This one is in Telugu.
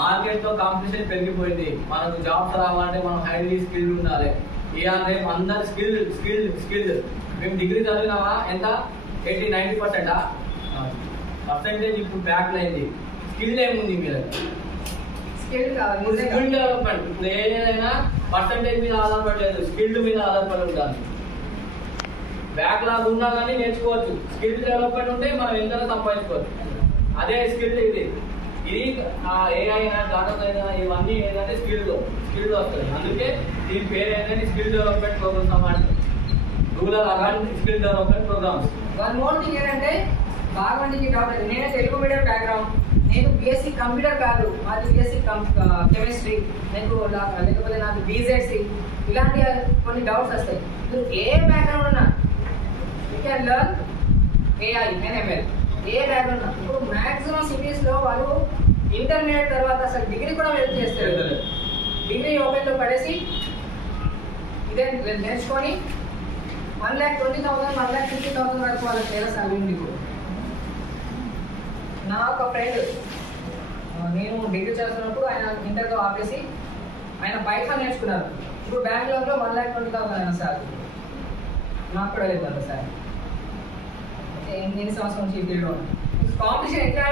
మార్కెట్ లో కాంపిటీషన్ పెరిగిపోయింది. మనకు జాబ్స్ రావాలంటే మనం హైలీ స్కిల్డ్ ఉండాలి. ఇవాళ రేపు అందరు స్కిల్డ్. మేము డిగ్రీ చదివినామా ఎంత 80-90% పర్సెంటేజ్ ఇప్పుడు బ్యాక్ అయింది. స్కిల్ ఏముంది మీరు? Skill development. ఇప్పుడు ఏదైనా పర్సెంటేజ్ మీద ఆధారపడలేదు, స్కిల్డ్ మీద ఆధారపడి ఉంటాను. బ్యాక్ లాగా ఉన్నా కానీ నేర్చుకోవచ్చు. స్కిల్ డెవలప్మెంట్ ఉంటే మనం ఎంత సంపాదించుకోవచ్చు. అదే స్కిల్ ఇది ఏఐ అయినా డాటా అయినా ఇవన్నీ ఏంటంటే స్కిల్ వస్తుంది. అందుకే దీని పేరు ఏంటంటే స్కిల్ డెవలప్మెంట్ ప్రోగ్రామ్స్ అన్నమాట. Rural urban skill development programmes. One more thing ఏంటంటే బాగా మందికి డౌట్. నేను తెలుగు మీడియం బ్యాక్గ్రౌండ్, నేను బీఎస్సీ కంప్యూటర్ కాదు, మాది బీఎస్సీ కెమిస్ట్రీ, లేకపోతే నాకు బీజెడ్సీ, ఇలాంటి కొన్ని డౌట్స్ వస్తాయి. మీరు ఏ బ్యాక్గ్రౌండ్ ఉన్నా you can learn AI and ML. A background ఉన్నా. ఇప్పుడు మ్యాక్సిమం సిటీస్ లో వాళ్ళు ఇంటర్మీడియట్ తర్వాత అసలు డిగ్రీ కూడా వెయిట్ చేస్తారు. డిగ్రీ ఓపెన్లో పడేసి ఇదే నేర్చుకొని 1,20,000, 1,50,000 వరకు వాళ్ళకి సేల్స్ అవ్వింది. ఇప్పుడు నా ఒక ఫ్రెండ్, నేను డిగ్రీ చేస్తున్నప్పుడు ఆయన ఇంటర్తో ఆపేసి ఆయన పైథాన్ నేర్చుకున్నారు. ఇప్పుడు బెంగళూరులో 1,20,000 అయినా సార్. నాకు కూడా లేదు సార్. ఎన్ని సంవత్సరం నుంచి కాంపిటీషన్ ఎట్లా